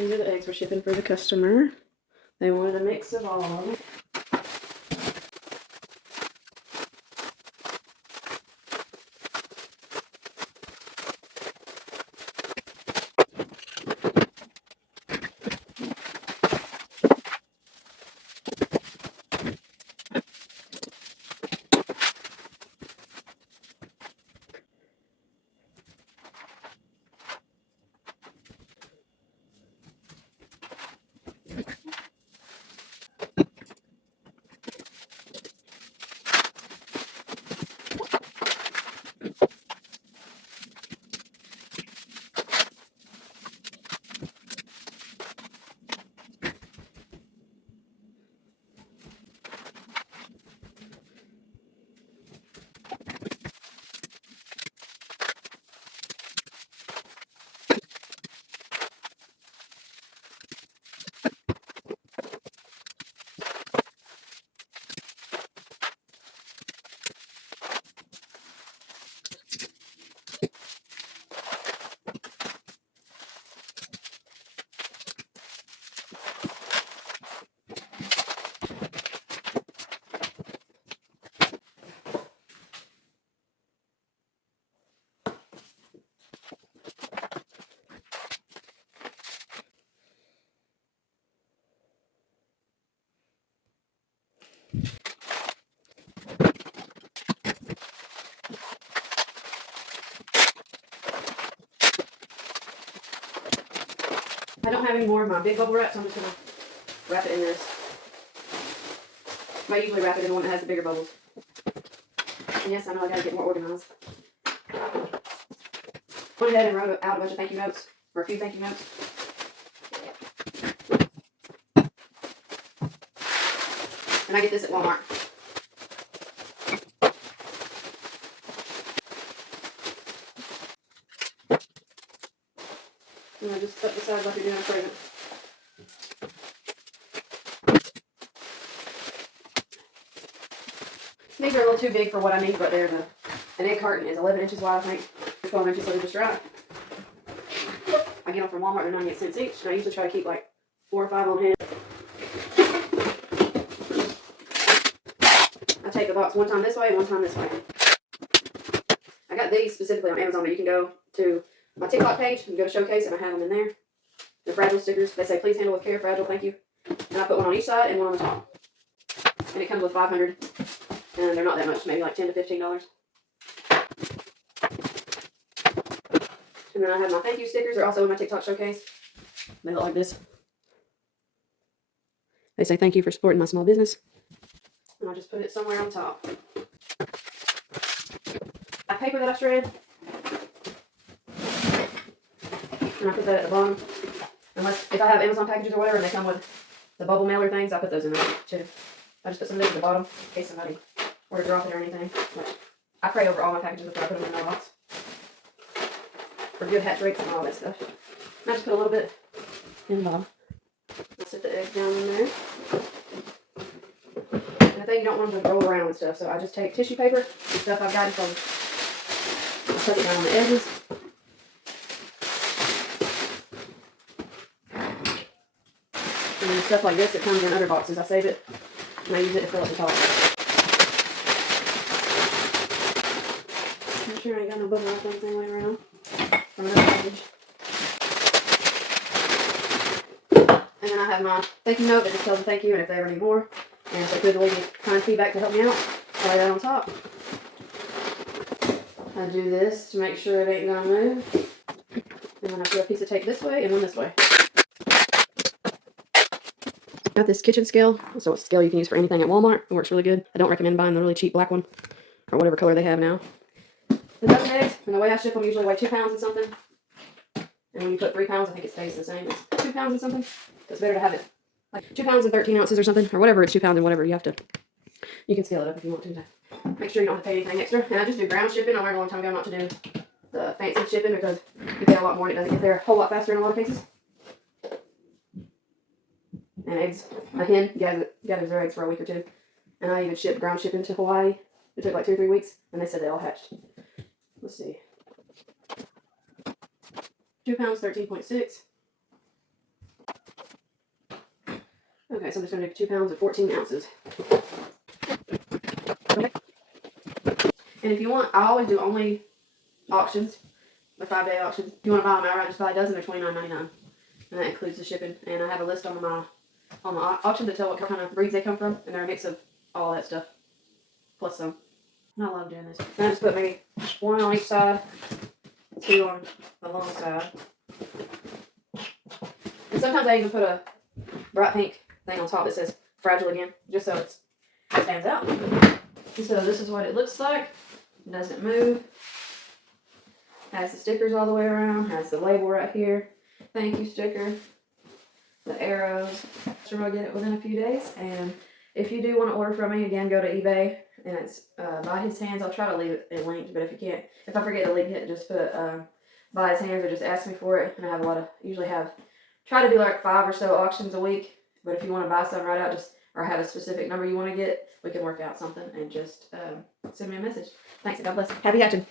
These are the eggs we're shipping for the customer. They wanted a mix of all. I don't have any more of my big bubble wrap, so I'm just going to wrap it in this. I usually wrap it in the one that has the bigger bubbles. And yes, I know I got to get more organized. Went ahead and wrote out a bunch of thank you notes, or a few thank you notes. And I get this at Walmart. And I just tuck the sides like you're doing a present. These are a little too big for what I need, but they're an egg carton is 11 inches wide, I think. 12 inches, so they're just right. I get them from Walmart, they're 98 cents each, and I usually try to keep like 4 or 5 on hand. I take the box one time this way and one time this way. I got these specifically on Amazon, but you can go to my TikTok page and go to Showcase, and I have them in there. The fragile stickers. They say, please handle with care, fragile, thank you. And I put one on each side and one on the top. And it comes with 500. And they're not that much, maybe like $10 to $15. And then I have my thank you stickers. They're also in my TikTok showcase. They look like this. They say thank you for supporting my small business. And I just put it somewhere on top. A paper that I shred. And I put that at the bottom. Unless, if I have Amazon packages or whatever and they come with the bubble mailer things, I put those in there too. I just put some of those at the bottom in case somebody were to drop it or anything. Which I pray over all my packages before I put them in my box. For good hatch rates and all that stuff. And I just put a little bit in the bottom. I'll set the eggs down in there. And I think you don't want them to roll around and stuff, so I just take tissue paper and stuff I've got from. I'll tuck it down on the edges. And then stuff like this that comes in other boxes, I save it and I use it to fill up the top. Make sure I ain't got no bubble wrap anything laying around from another package. And then I have my thank you note that just tells them thank you and if they ever need more. And if they could leave me kind feedback to help me out, I'll lay that on top. I do this to make sure it ain't gonna move. And then I put a piece of tape this way and one this way. Got this kitchen scale. So it's a scale you can use for anything at Walmart. It works really good. I don't recommend buying the really cheap black one or whatever color they have now. The dozen eggs, and the way I ship them usually weigh 2 pounds and something. And when you put 3 pounds, I think it stays the same. It's 2 pounds and something. It's better to have it like 2 pounds and 13 ounces or something, or whatever. It's 2 pounds and whatever. You have to. You can scale it up if you want to. Make sure you don't have to pay anything extra. And I just do ground shipping. I learned a long time ago not to do the fancy shipping because you pay a lot more and it doesn't get there a whole lot faster in a lot of cases. And eggs. A hen gathers their eggs for a week or 2. And I even shipped ground shipping to Hawaii. It took like 2 or 3 weeks, and they said they all hatched. Let's see. 2 pounds, 13.6. Okay, so I'm just going to do 2 pounds and 14 ounces. Okay. And if you want, I always do only auctions, the 5-day auctions. If you want to buy them outright, just buy a dozen. They're $29.99, and that includes the shipping. And I have a list on the auction to tell what kind of breeds they come from, and they're a mix of all that stuff, plus some. I love doing this. And I just put maybe 1 on each side, 2 on the long side. And sometimes I even put a bright pink thing on top that says fragile again, just so it stands out. So this is what it looks like. It doesn't move. Has the stickers all the way around. Has the label right here. Thank you sticker. The arrows. Sure I'll get it within a few days. And if you do want to order from me, again, go to eBay. And it's By His Hands. I'll try to leave it linked, but if you can't, if I forget to link it, just put By His Hands or just ask me for it. And I have usually try to do like 5 or so auctions a week. But if you want to buy something right out, or have a specific number you want to get, we can work out something and just send me a message. Thanks and God bless. Happy hatching.